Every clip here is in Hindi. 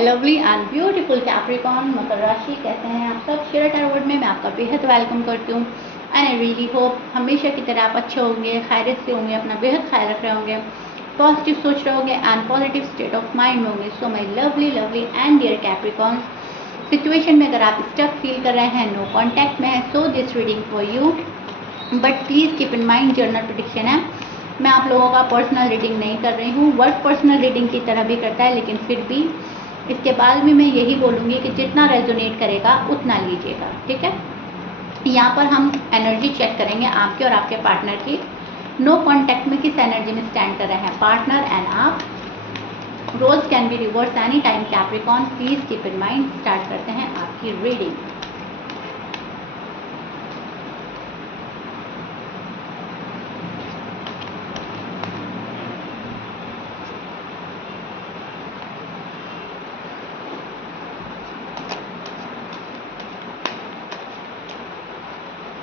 लवली एंड ब्यूटीफुल कैप्रिकॉर्न मकर राशि, कैसे हैं आप सब। शेयर टैरोट में मैं आपका बेहद वेलकम करती हूँ एंड आई रियली होप हमेशा की तरह आप अच्छे होंगे, खैरियत से होंगे, अपना बेहद ख्याल रख रहे होंगे, पॉजिटिव सोच रहे होंगे and positive state of mind में होंगे। So my lovely and dear Capricorn, situation में अगर आप स्टक फील कर रहे हैं, नो कॉन्टैक्ट में है, so this reading for you, but please keep in mind journal prediction है। मैं आप लोगों का पर्सनल रीडिंग नहीं कर रही हूँ। वर्क पर्सनल रीडिंग की तरह भी करता है, लेकिन फिर भी इसके बाद भी मैं यही बोलूँगी कि जितना रेजोनेट करेगा उतना लीजिएगा, ठीक है। यहाँ पर हम एनर्जी चेक करेंगे आपके और आपके पार्टनर की। नो कॉन्टैक्ट में किस एनर्जी में स्टैंड कर रहे हैं पार्टनर एंड आप। Roles can be reverse any time Capricorn, please keep in mind. Start करते हैं आपकी reading.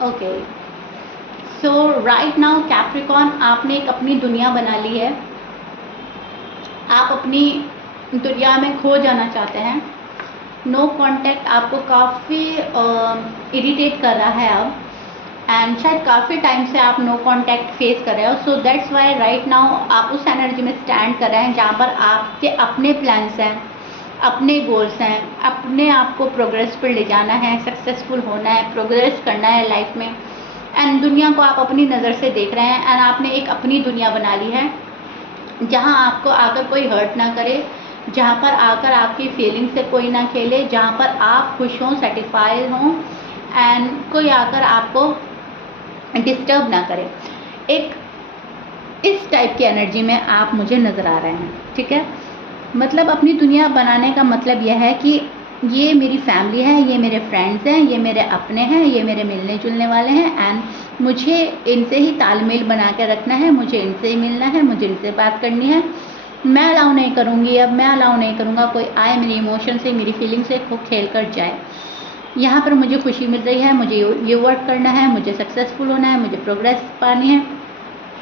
Okay, so right now Capricorn, आपने एक अपनी दुनिया बना ली है। आप अपनी दुनिया में खो जाना चाहते हैं। नो कॉन्टैक्ट आपको काफ़ी इरिटेट कर रहा है अब, एंड शायद काफ़ी टाइम से आप नो कॉन्टैक्ट फेस कर रहे हो। So that's why right now आप उस एनर्जी में स्टैंड कर रहे हैं जहाँ पर आपके अपने प्लान्स हैं, अपने गोल्स हैं, अपने आप को प्रोग्रेस पर ले जाना है, सक्सेसफुल होना है, प्रोग्रेस करना है लाइफ में। एंड दुनिया को आप अपनी नज़र से देख रहे हैं एंड आपने एक अपनी दुनिया बना ली है जहां आपको आकर कोई हर्ट ना करे, जहां पर आकर आपकी फीलिंग से कोई ना खेले, जहां पर आप खुश हों, सेटिस्फाइड हों एंड कोई आकर आपको डिस्टर्ब ना करे। एक इस टाइप की एनर्जी में आप मुझे नज़र आ रहे हैं, ठीक है। मतलब अपनी दुनिया बनाने का मतलब यह है कि ये मेरी फैमिली है, ये मेरे फ्रेंड्स हैं, ये मेरे अपने हैं, ये मेरे मिलने जुलने वाले हैं एंड मुझे इनसे ही तालमेल बना के रखना है, मुझे इनसे ही मिलना है, मुझे इनसे बात करनी है। मैं अलाउ नहीं करूँगी, अब मैं अलाउ नहीं करूँगा कोई आए मेरी इमोशन से, मेरी फीलिंग से खेल कर जाए। यहाँ पर मुझे खुशी मिल रही है, मुझे ये वर्क करना है, मुझे सक्सेसफुल होना है, मुझे प्रोग्रेस पानी है।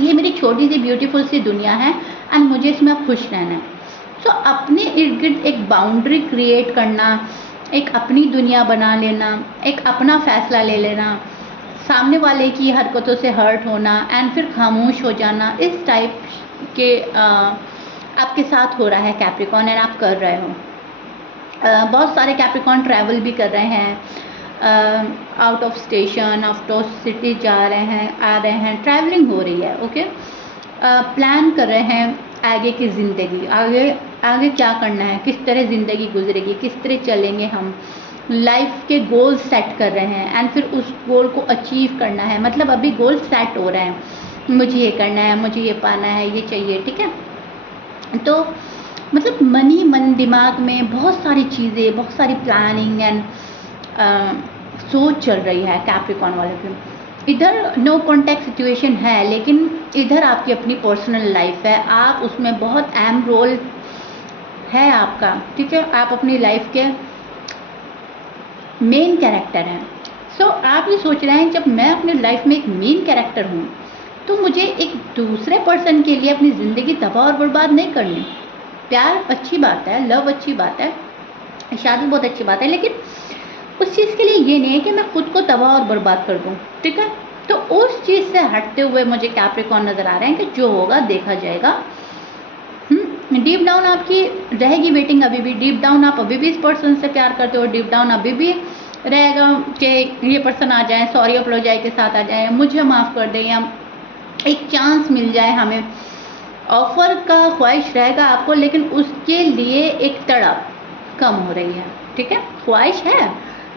ये मेरी छोटी सी ब्यूटीफुल सी दुनिया है एंड मुझे इसमें खुश रहना है। तो अपने इर्द गिर्द एक बाउंड्री क्रिएट करना, एक अपनी दुनिया बना लेना, एक अपना फैसला ले लेना, सामने वाले की हरकतों से हर्ट होना एंड फिर खामोश हो जाना, इस टाइप के आपके साथ हो रहा है कैप्रिकॉर्न एंड आप कर रहे हो। बहुत सारे कैप्रिकॉर्न ट्रैवल भी कर रहे हैं, out of station, out of city जा रहे हैं, आ रहे हैं, ट्रैवलिंग हो रही है, ओके। प्लान कर रहे हैं आगे की ज़िंदगी, आगे क्या करना है, किस तरह ज़िंदगी गुजरेगी, किस तरह चलेंगे हम, लाइफ के गोल सेट कर रहे हैं एंड फिर उस गोल को अचीव करना है। मतलब अभी गोल सेट हो रहे हैं, मुझे ये करना है, मुझे ये पाना है, ये चाहिए, ठीक है। तो मतलब मन दिमाग में बहुत सारी चीज़ें, बहुत सारी प्लानिंग एंड सोच चल रही है कैप्रिकॉर्न वालों की। इधर नो कॉन्टैक्ट सिचुएशन है, लेकिन इधर आपकी अपनी पर्सनल लाइफ है, आप उसमें बहुत अहम रोल है आपका, ठीक है। आप अपनी लाइफ के मेन कैरेक्टर हैं। सो आप ये सोच रहे हैं जब मैं अपनी लाइफ में एक मेन कैरेक्टर हूँ तो मुझे एक दूसरे पर्सन के लिए अपनी ज़िंदगी तबाह और बर्बाद नहीं करनी। प्यार अच्छी बात है, लव अच्छी बात है, शादी बहुत अच्छी बात है, लेकिन उस चीज़ के लिए ये नहीं है कि मैं खुद को तबाह और बर्बाद कर दूँ, ठीक है। तो उस चीज़ से हटते हुए मुझे कैप्रिकॉर्न नज़र आ रहे हैं कि जो होगा देखा जाएगा। डीप डाउन आपकी रहेगी वेटिंग, अभी भी डीप डाउन आप अभी भी इस पर्सन से प्यार करते हो, डीप डाउन अभी भी रहेगा कि ये पर्सन आ जाए, सॉरी अपोलोजाई के साथ आ जाए, मुझे माफ़ कर दे या एक चांस मिल जाए हमें, ऑफर का ख्वाहिश रहेगा आपको, लेकिन उसके लिए एक तड़प कम हो रही है, ठीक है। ख्वाहिश है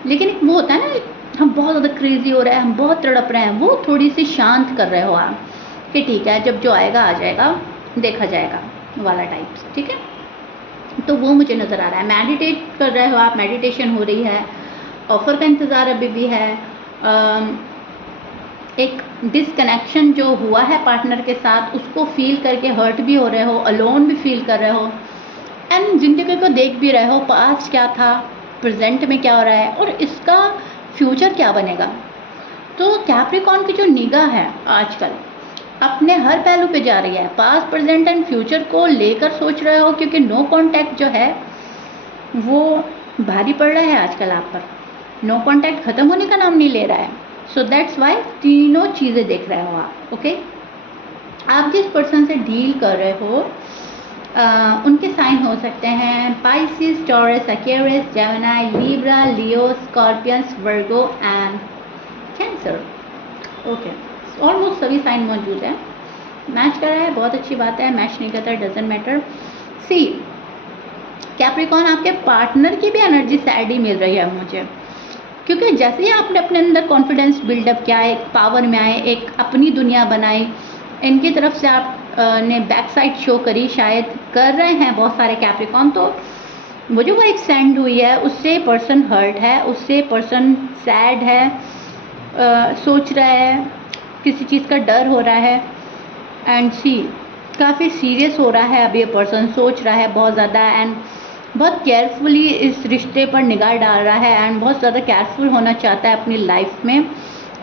लेकिन वो होता है ना, हम बहुत ज़्यादा क्रेजी हो रहे हैं, हम बहुत तड़प रहे हैं, वो थोड़ी सी शांत कर रहे हो आप कि ठीक है जब जो आएगा आ जाएगा, देखा जाएगा वाला टाइप्स, ठीक है। तो वो मुझे नज़र आ रहा है। मेडिटेट कर रहे हो आप, मेडिटेशन हो रही है, ऑफ़र का इंतज़ार अभी भी है। एक डिसकनेक्शन जो हुआ है पार्टनर के साथ उसको फील करके हर्ट भी हो रहे हो, अलोन भी फील कर रहे हो एंड ज़िंदगी को देख भी रहे हो, पास्ट क्या था, प्रेजेंट में क्या हो रहा है और इसका फ्यूचर क्या बनेगा। तो कैप्रिकॉर्न की जो निगाह है आजकल अपने हर पहलू पे जा रही है, पास्ट प्रेजेंट एंड फ्यूचर को लेकर सोच रहे हो, क्योंकि नो कॉन्टैक्ट जो है वो भारी पड़ रहा है आजकल आप पर, नो कॉन्टैक्ट ख़त्म होने का नाम नहीं ले रहा है। सो दैट्स वाई तीनों चीज़ें देख रहे हो आप। ओके, आप जिस पर्सन से डील कर रहे हो उनके साइन हो सकते हैं Pisces, Taurus, Aquarius, Gemini, Libra, Leo, Scorpions, Virgo and Cancer. Okay, almost सभी साइन मौजूद है। मैच कर रहा है, बहुत अच्छी बात है। मैच नहीं करता, डजेंट मैटर। सी कैप्रिकॉन, आपके पार्टनर की भी एनर्जी सैड ही मिल रही है मुझे, क्योंकि जैसे ही आपने अपने अंदर कॉन्फिडेंस बिल्डअप किया, एक पावर में आए, एक अपनी दुनिया बनाई, इनकी तरफ से आप ने बैक साइड शो करी, शायद कर रहे हैं बहुत सारे कैप्रिकॉन। तो वो जो वाइब सेंड हुई है उससे पर्सन हर्ट है, उससे पर्सन सैड है, सोच रहा है, किसी चीज़ का डर हो रहा है। एंड सी काफ़ी सीरियस हो रहा है अब ये पर्सन, सोच रहा है बहुत ज़्यादा एंड बहुत केयरफुली इस रिश्ते पर निगाह डाल रहा है एंड बहुत ज़्यादा केयरफुल होना चाहता है अपनी लाइफ में।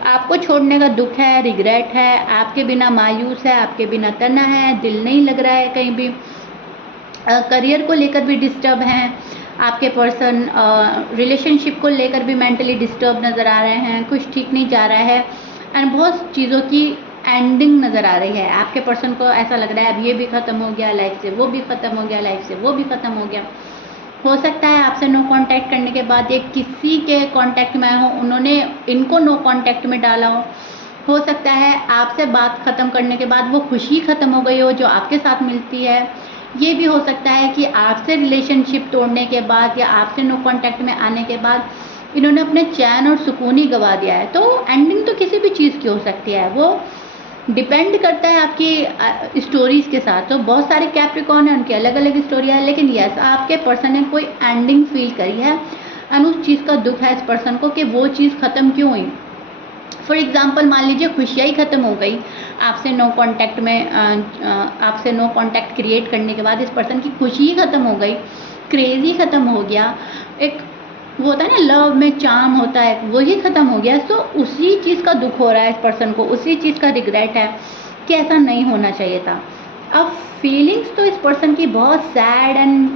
आपको छोड़ने का दुख है, रिग्रेट है, आपके बिना मायूस है, आपके बिना तना है, दिल नहीं लग रहा है कहीं भी, करियर को लेकर भी डिस्टर्ब हैं आपके पर्सन, रिलेशनशिप को लेकर भी मेंटली डिस्टर्ब नज़र आ रहे हैं, कुछ ठीक नहीं जा रहा है एंड बहुत चीज़ों की एंडिंग नज़र आ रही है। आपके पर्सन को ऐसा लग रहा है अब ये भी ख़त्म हो गया लाइफ से, वो भी ख़त्म हो गया लाइफ से, वो भी ख़त्म हो गया। हो सकता है आपसे नो कांटेक्ट करने के बाद ये किसी के कांटेक्ट में हो, उन्होंने इनको नो कांटेक्ट में डाला हो सकता है आपसे बात ख़त्म करने के बाद वो खुशी ख़त्म हो गई हो जो आपके साथ मिलती है। ये भी हो सकता है कि आपसे रिलेशनशिप तोड़ने के बाद या आपसे नो कांटेक्ट में आने के बाद इन्होंने अपने चैन और सुकून ही गवा दिया है। तो एंडिंग तो किसी भी चीज़ की हो सकती है, वो डिपेंड करता है आपकी स्टोरीज़ के साथ। तो बहुत सारे कैप्रिकॉन हैं, उनकी अलग अलग स्टोरियाँ हैं, लेकिन यस आपके पर्सन ने कोई एंडिंग फील करी है एंड उस चीज़ का दुख है इस पर्सन को कि वो चीज़ ख़त्म क्यों हुई। फॉर एग्ज़ाम्पल मान लीजिए खुशियाँ ही ख़त्म हो गई आपसे नो कांटेक्ट में, आपसे नो कांटेक्ट क्रिएट करने के बाद इस पर्सन की खुशी ही ख़त्म हो गई, क्रेज़ ही ख़त्म हो गया, एक वो होता है ना लव में चार्म होता है, वही ख़त्म हो गया। सो उसी चीज़ का दुख हो रहा है इस पर्सन को, उसी चीज़ का रिग्रेट है कि ऐसा नहीं होना चाहिए था। अब फीलिंग्स तो इस पर्सन की बहुत सैड एंड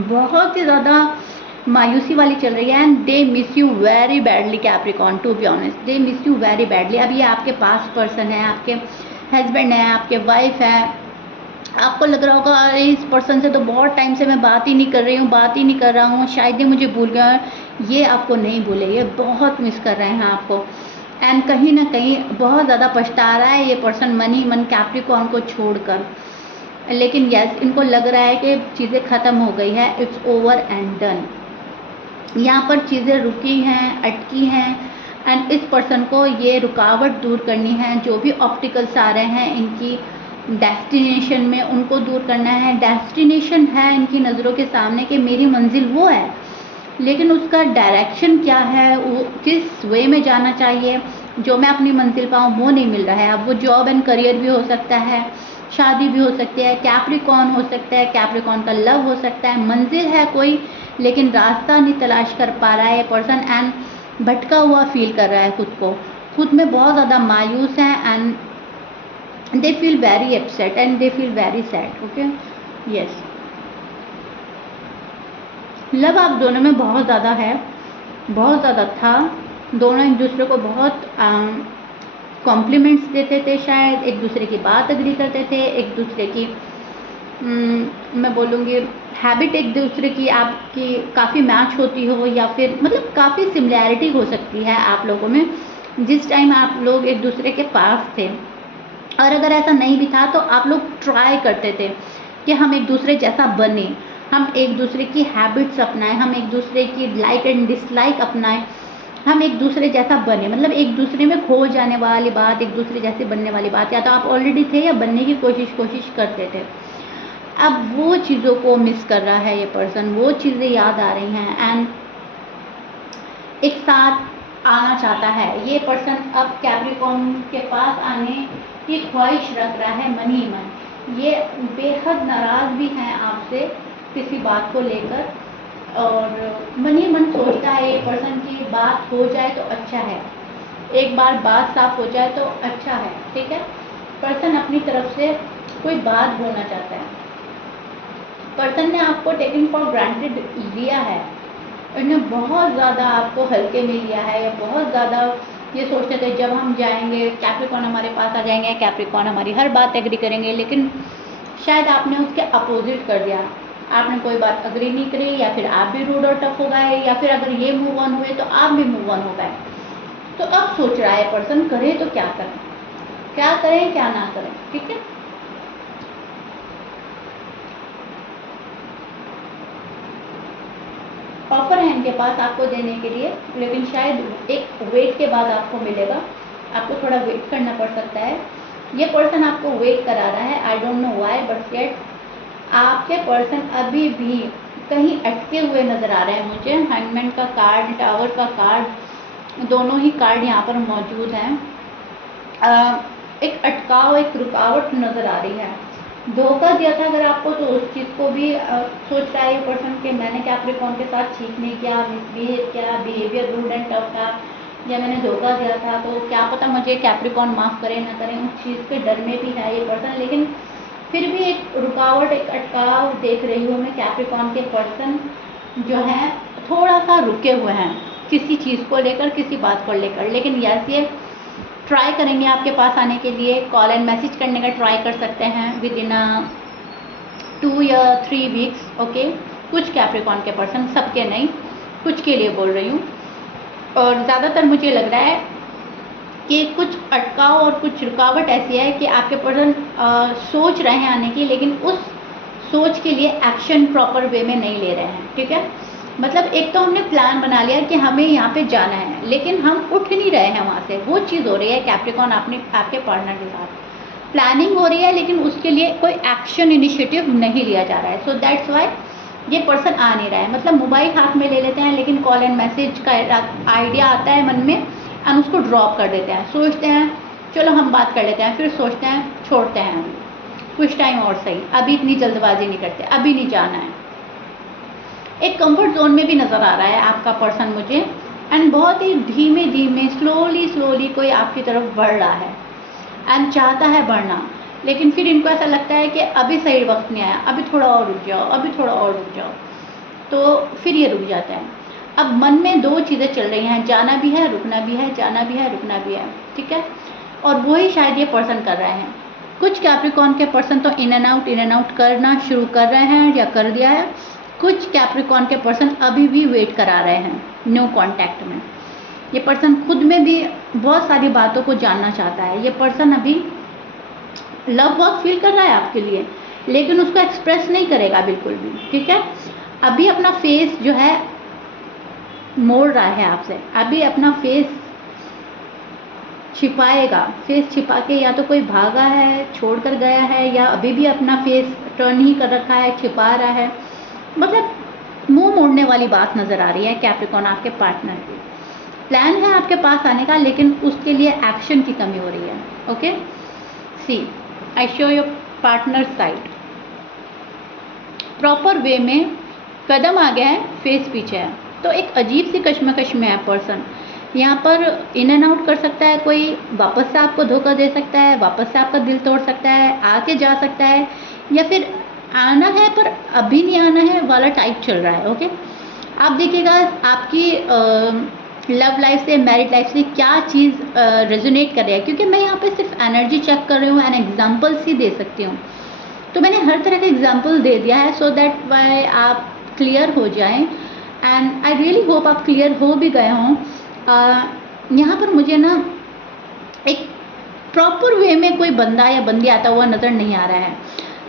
बहुत ही ज़्यादा मायूसी वाली चल रही है and they miss you very badly Capricorn, to be honest they miss you very badly. अब ये आपके पास पर्सन है, आपके हस्बैंड है, आपके वाइफ है, आपको लग रहा होगा अरे इस पर्सन से तो बहुत टाइम से मैं बात ही नहीं कर रही हूँ, बात ही नहीं कर रहा हूँ, शायद ये मुझे भूल गया है। ये आपको नहीं भूले, ये बहुत मिस कर रहे हैं आपको एंड कहीं ना कहीं बहुत ज़्यादा पछता रहा है ये पर्सन मन ही मन कैप्रिकॉन को छोड़कर। लेकिन यस इनको लग रहा है कि चीज़ें ख़त्म हो गई है, इट्स ओवर एंड डन। यहाँ पर चीज़ें रुकी हैं, अटकी हैं एंड इस पर्सन को ये रुकावट दूर करनी है। जो भी ऑब्स्टिकल्स आ रहे हैं इनकी डेस्टिनेशन में, उनको दूर करना है। डेस्टिनेशन है इनकी नज़रों के सामने कि मेरी मंजिल वो है, लेकिन उसका डायरेक्शन क्या है, वो किस वे में जाना चाहिए जो मैं अपनी मंजिल पाऊँ, वो नहीं मिल रहा है। अब वो जॉब एंड करियर भी हो सकता है, शादी भी हो सकती है, कैप्रिकॉन हो सकता है, कैप्रिकॉन का लव हो सकता है, मंजिल है कोई लेकिन रास्ता नहीं तलाश कर पा रहा है पर्सन एंड भटका हुआ फील कर रहा है खुद को, खुद में बहुत ज़्यादा मायूस है and they feel very upset and they feel very sad. Okay, yes, love आप दोनों में बहुत ज़्यादा है, बहुत ज़्यादा था। दोनों एक दूसरे को बहुत कॉम्प्लीमेंट्स देते थे, शायद एक दूसरे की बात अग्री करते थे, एक दूसरे की मैं बोलूँगी हैबिट एक दूसरे की आपकी काफ़ी मैच होती हो, या फिर मतलब काफ़ी सिमिलैरिटी हो सकती है आप लोगों में जिस टाइम आप लोग एक दूसरे के पास थे। और अगर ऐसा नहीं भी था तो आप लोग ट्राई करते थे कि हम एक दूसरे जैसा बने, हम एक दूसरे की हैबिट्स अपनाएं, हम एक दूसरे की लाइक एंड डिसलाइक अपनाएं, हम एक दूसरे जैसा बने। मतलब एक दूसरे में खो जाने वाली बात, एक दूसरे जैसे बनने वाली बात, या तो आप ऑलरेडी थे या बनने की कोशिश करते थे। अब वो चीज़ों को मिस कर रहा है ये पर्सन, वो चीज़ें याद आ रही हैं एंड एक साथ आना चाहता है ये पर्सन। अब कैप्रिकॉन के पास आने की ख्वाहिश रख रहा है मन ही मन। ये बेहद नाराज़ भी हैं आपसे किसी बात को लेकर और मन ही मन सोचता है ये पर्सन की बात हो जाए तो अच्छा है, एक बार बात साफ हो जाए तो अच्छा है। ठीक है, पर्सन अपनी तरफ से कोई बात बोलना चाहता है। पर्सन ने आपको टेकन फॉर ग्रांटेड लिया है, उन्हें बहुत ज़्यादा आपको हल्के में लिया है, या बहुत ज़्यादा ये सोचते थे जब हम जाएंगे कैप्रिकॉन हमारे पास आ जाएंगे, कैप्रिकॉन हमारी हर बात एग्री करेंगे, लेकिन शायद आपने उसके अपोजिट कर दिया, आपने कोई बात अग्री नहीं करी, या फिर आप भी रूड और टफ हो गए, या फिर अगर ये मूव ऑन हुए तो आप भी मूव ऑन हो गए। तो अब सोच रहा है पर्सन करे तो क्या करें, क्या करें क्या ना करें, ठीक है। ऑफर है इनके पास आपको देने के लिए, लेकिन शायद एक वेट के बाद आपको मिलेगा, आपको थोड़ा वेट करना पड़ सकता है। ये पर्सन आपको वेट करा रहा है, I don't know why, but yet आपके पर्सन अभी भी कहीं अटके हुए नज़र आ रहे हैं मुझे। हैंगमैन का कार्ड, टावर का कार्ड, दोनों ही कार्ड यहाँ पर मौजूद हैं। एक अटकाव, एक रुकावट नज़र आ रही है। धोखा दिया था अगर आपको, तो उस चीज़ को भी सोच रहा है ये पर्सन कि मैंने कैप्रिकॉन के साथ ठीक नहीं किया, मिसबिहेव किया, बिहेवियर रूड एंड टफ था, या मैंने धोखा दिया था, तो क्या पता मुझे कैप्रिकॉन माफ़ करें ना करें, उस चीज़ के डर में भी है ये पर्सन। लेकिन फिर भी एक रुकावट, एक अटकाव देख रही हूँ मैं। कैप्रिकॉन के पर्सन जो हैं थोड़ा सा रुके हुए हैं किसी चीज़ को लेकर, किसी बात को लेकर, लेकिन यस ये ट्राई करेंगे आपके पास आने के लिए। कॉल एंड मैसेज करने का ट्राई कर सकते हैं विद इन 2 या 3 वीक्स, ओके। कुछ कैप्रिकॉन के पर्सन, सबके नहीं, कुछ के लिए बोल रही हूँ। और ज़्यादातर मुझे लग रहा है कि कुछ अटकाव और कुछ रुकावट ऐसी है कि आपके पर्सन सोच रहे हैं आने की, लेकिन उस सोच के लिए एक्शन प्रॉपर वे में नहीं ले रहे हैं, ठीक है। मतलब एक तो हमने प्लान बना लिया कि हमें यहाँ पे जाना है, लेकिन हम उठ नहीं रहे हैं वहाँ से, वो चीज़ हो रही है कैप्रिकॉन आपके पार्टनर के साथ। प्लानिंग हो रही है लेकिन उसके लिए कोई एक्शन इनिशिएटिव नहीं लिया जा रहा है। सो दैट्स वाई ये पर्सन आ नहीं रहा है। मतलब मोबाइल हाथ में ले लेते हैं, लेकिन कॉल एंड मैसेज का आइडिया आता है मन में एंड उसको ड्रॉप कर देते हैं। सोचते हैं चलो हम बात कर लेते हैं, फिर सोचते हैं छोड़ते हैं, कुछ टाइम और सही, अभी इतनी जल्दबाजी नहीं करते, अभी नहीं जाना है। एक कंफर्ट जोन में भी नज़र आ रहा है आपका पर्सन मुझे, एंड बहुत ही धीमे धीमे स्लोली कोई आपकी तरफ बढ़ रहा है एंड चाहता है बढ़ना, लेकिन फिर इनको ऐसा लगता है कि अभी सही वक्त नहीं आया, अभी थोड़ा और रुक जाओ, अभी थोड़ा और रुक जाओ, तो फिर ये रुक जाता है। अब मन में 2 चीज़ें चल रही हैं, जाना भी है, रुकना भी है, जाना भी है, रुकना भी है, ठीक है। और वही शायद ये पर्सन कर रहे हैं। कुछ कैप्रिकॉन के पर्सन तो इन एंड आउट करना शुरू कर रहे हैं या कर दिया है। कुछ कैप्रिकॉन के पर्सन अभी भी वेट करा रहे हैं नो कॉन्टैक्ट में। ये पर्सन खुद में भी बहुत सारी बातों को जानना चाहता है। ये पर्सन अभी लव बहुत फील कर रहा है आपके लिए, लेकिन उसको एक्सप्रेस नहीं करेगा बिल्कुल भी, ठीक है। अभी अपना फेस जो है मोड़ रहा है आपसे, अभी अपना फेस छिपाएगा। फेस छिपा के या तो कोई भागा है, छोड़कर गया है, या अभी भी अपना फेस टर्न ही कर रखा है, छिपा रहा है। मतलब मुंह मोड़ने वाली बात नज़र आ रही है कैप्रिकॉन आपके पार्टनर की। प्लान है आपके पास आने का, लेकिन उसके लिए एक्शन की कमी हो रही है, okay. See I show your partner side, proper way में कदम आगे है, फेस पीछे है, तो एक अजीब सी कश्मकश में है पर्सन। यहाँ पर इन एंड आउट कर सकता है, कोई वापस से आपको धोखा दे सकता है, वापस से आपका दिल तोड़ सकता है, आके जा सकता है, या फिर आना है पर अभी नहीं आना है वाला टाइप चल रहा है, ओके। आप देखिएगा आपकी लव लाइफ से, मैरिड लाइफ से क्या चीज़ रेजोनेट कर रही है, क्योंकि मैं यहाँ पे सिर्फ एनर्जी चेक कर रही हूँ एंड एग्जाम्पल्स ही दे सकती हूँ। तो मैंने हर तरह का एग्जाम्पल दे दिया है सो दैट वाई आप क्लियर हो जाएं, एंड आई रियली होप आप क्लियर हो भी गए हों। यहाँ पर मुझे ना एक प्रॉपर वे में कोई बंदा या बंदी आता हुआ नज़र नहीं आ रहा है।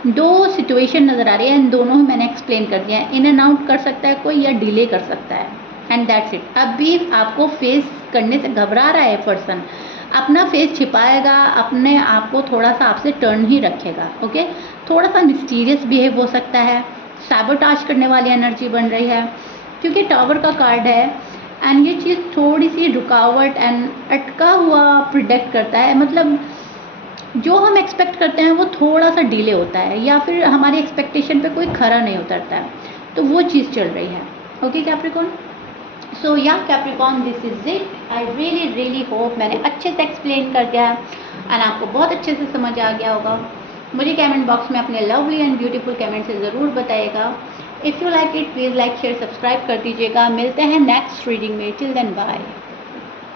2 सिचुएशन नज़र आ रही है, इन दोनों मैंने एक्सप्लेन कर दिया है। इन एंड आउट कर सकता है कोई, या डिले कर सकता है, एंड दैट्स इट। अभी आपको फेस करने से घबरा रहा है पर्सन, अपना फेस छिपाएगा, अपने आप को थोड़ा सा आपसे टर्न ही रखेगा, ओके। थोड़ा सा मिस्टीरियस बिहेव हो सकता है, सैबोटाज करने वाली एनर्जी बन रही है, क्योंकि टावर का कार्ड है, एंड ये चीज़ थोड़ी सी रुकावट एंड अटका हुआ प्रिडिक्ट करता है। मतलब जो हम एक्सपेक्ट करते हैं वो थोड़ा सा डिले होता है, या फिर हमारी एक्सपेक्टेशन पे कोई खरा नहीं उतरता है, तो वो चीज़ चल रही है, okay Capricorn. So yeah Capricorn, this is it. I really hope मैंने अच्छे से एक्सप्लेन कर दिया है एंड आपको बहुत अच्छे से समझ आ गया होगा। मुझे कमेंट बॉक्स में अपने लवली एंड ब्यूटीफुल कमेंट से ज़रूर बताइएगा। If you like it please like share subscribe कर दीजिएगा। मिलते हैं नेक्स्ट रीडिंग में। Till then bye.